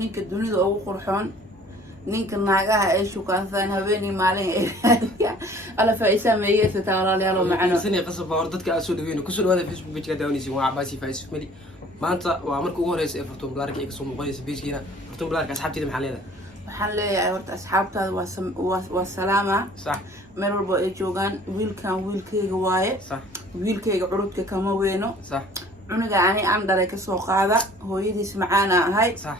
ninka dunida ugu qurxoon ninka naagaha ay shukaansan habeenii maalin ala faa'iisa meeyay taalaalayaal macana sani qasab hor dadka aad soo dhaweeyeen ku soo dhawaada Facebook page ka daawanaysiin waa Cabbaasi Faisal Mali maanta waa markii ugu horeysay Fartuun Blaarka ay ka soo muuqanaysa page-kiina Fartuun Blaarka asxaabteeda maxaa leedahay waxaan leeyahay horta asxaabtaada waa salaama sax meel walba ay joogaan wiilkayga waaye sax wiilkayga curudka kama weeno sax cunuga aan dhalay ka soo qaada hooyadiis macaana ahay sax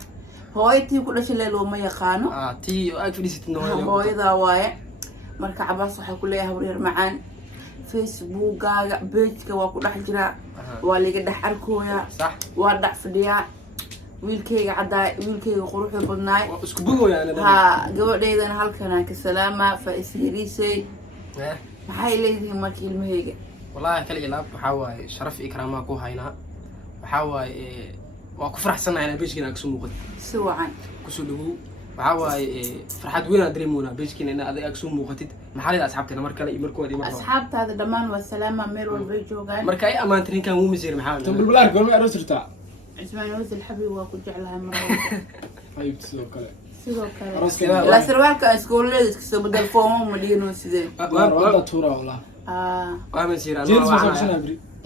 hooyadii ku dhashay leelo ma yaqaano tii aad fadhiisatay hooyada waaye marka Cabbaas waxa ku leeyahay wareer macaan Facebook-gaaga page-ka waa ku dhex jira waa liga dhex arkooya sax waa dhex fadhiya wiilkayga cadaa wiilkayga quruxda badnaay isku bugooyaan gabadheydana halkan aan ka salaama Faisal maxay leeyihiin markii ilmahayga wallahi kale ilaab waxa waaye sharaf ikraama ku haynaa waxa waaye waa ku faraxsanahay inaan page-kiina ka soo muuqato si wacan ku soo dhawow waxa waaye farxad weyn aan dareemoona page-kiina in aad soo muuqatid maxaa leedahay asxaabteena mar kale iyo markoodi mar asxaabtaada dhamaan waa salaama meel walba ay joogaan marka ay amaantin ninkan wuu misir maxaa tan bulbulaar goorma aroosirtaa ismaan wazil xabiib waa ku jeclahay mar ayib sidoo kale la sarwaalka iskoolada iska bedel foomo ma dhiino sidee waa tuura wallah waa misir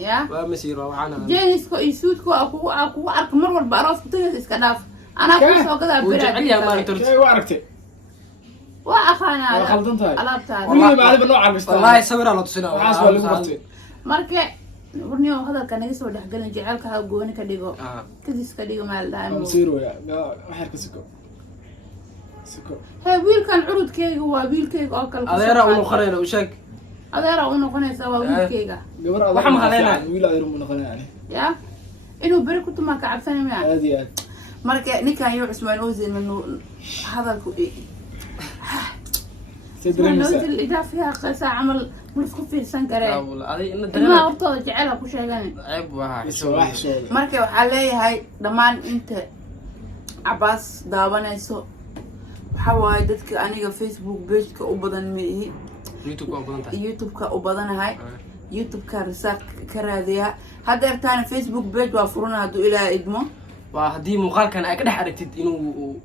ya waa misir waxana jeenisko iyo suudko aku ark mar walba aroos ku tagay iska dhaaf ana ku soo gadaa biraad waa aragtay waa aqaana waa khaldantahay alaabtaada waliba maaliba noo carbista wallahi sabir ala tusina waxaas waa lagu bartay marka warniyo hadalka naga soo dhaxgalin jaceelka ha gooni ka dhigo kadis ka dhigo maal dhaamo misir waya waxar ka siko wiilkan curudkayga waa wiilkayga oo kale adeera uu noqonayna u sheeg adeera uu noqonaysa waa wiilkayga gabar waxa ma khaleena wiil adeer uu noqonayna ya inuu bari ku tuma ka cabsanay ma aad iyo aad marka ninkan iyo Usmaan Ozil inuu hadalku سيدنا إذا فيها قصة عمل ملفق في السنكرة ما أبطل جعلها كل شيء يعني عيب واحد مركب عليه هاي ضمان أنت عباس دابنا يسوع حواي دتك أنا فيسبوك بيج كأبدان مي يوتيوب كأبدان هاي يوتيوب كرساق كراديا هذا ارتان فيسبوك بيج وافرونا هدو إلى إدمو وهدي مقال كان أكيد حركت إنه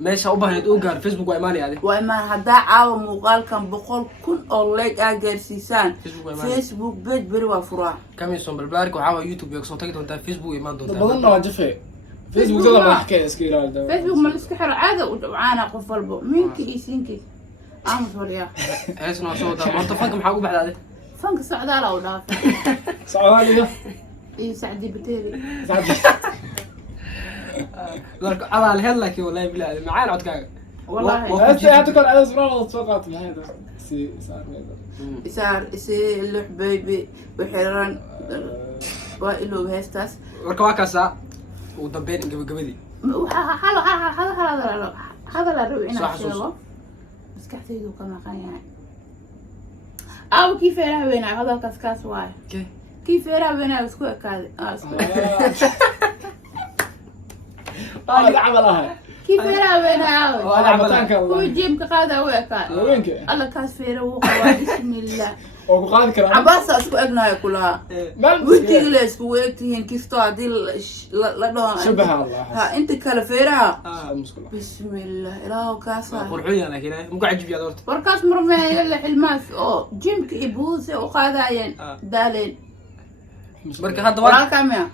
ماشي أبغى نتوقع فيسبوك وإيماني هذا وإيمان هذا عاو مقال كان بقول كل أولاد أجر سيسان فيسبوك بيت بروا فرع كم يسون بالبلارك وعاو يوتيوب يقصون تجد أنت فيسبوك إيمان دون بظن واجفه فيسبوك ده ما حكي اسكيرال ده فيسبوك ما نسكحر عادة وعانا قفل بو مين كي يسينكي أمس وريا إيش نصوت ما أنت فنك محاوب بعد هذا فنك سعدالة ولا سعدالة ده إيه سعدي بتيري سعدي لك على الهلا والله بلا معانا عدك والله هاتك على زرار توقعت هذا صار سي الحبيبي وحيران وإلو بهستاس ركواك ساعة ودبين قبدي هذا لا روي أنا شيء بس كحتيجو كما كان يعني أو كيف يرى بينا هذا كاس واي كيف يرى بينا بس كوي كذا هذا عملها كيف يرى بينا هذا عملتانك هو جيم كذا وياك وينك الله كاس فيره وقوا بسم الله وقال كلام عباس اسكو اغنا كلها وتيجلس ويكتين كيف تعديل لا شبه الله ها انت كلا فيرها مشكله بسم الله اله كاسا قرحوني انا كده مو قاعد يجيب يا دورت وركاس مرمى يلا حلماس او جيمك يبوس وقاداين دالين marka hadda waa kamaya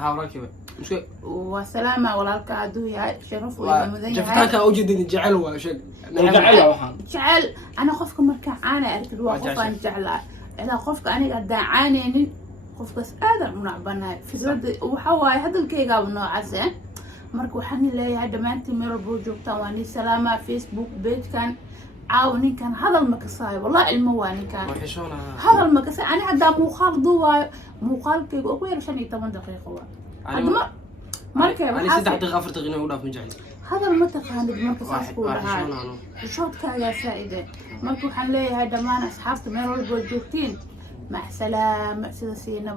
وراكي مش وسلامة والالك عدو يا شرف ومدن جفتك اوجد جعل وشق جعل وحان جعل انا خوفك مركا انا اركد وقف ان جعل اذا خوفك انا قد عانيني خوفك هذا منعبنا فكرة وحواي هذا الكيغا ونوعسه marka waxaan leeyahay dhamaantii meel walba joogta waa ni salaama Facebook page kan عاونينكان هذا المكساي والله الموانيكان هذا المكساي أنا عدا مقال ضواي مقال كي أقول شني 8 دقيقة هذا مركب أنا 6 دقائق غفرت غنى ولا في جاهز هذا المتخان المركز كله هذا شوط كايا سائدة مركب حنلاقي هذا ما أنا أصحابي من البلجوتين مع سلام سيدنا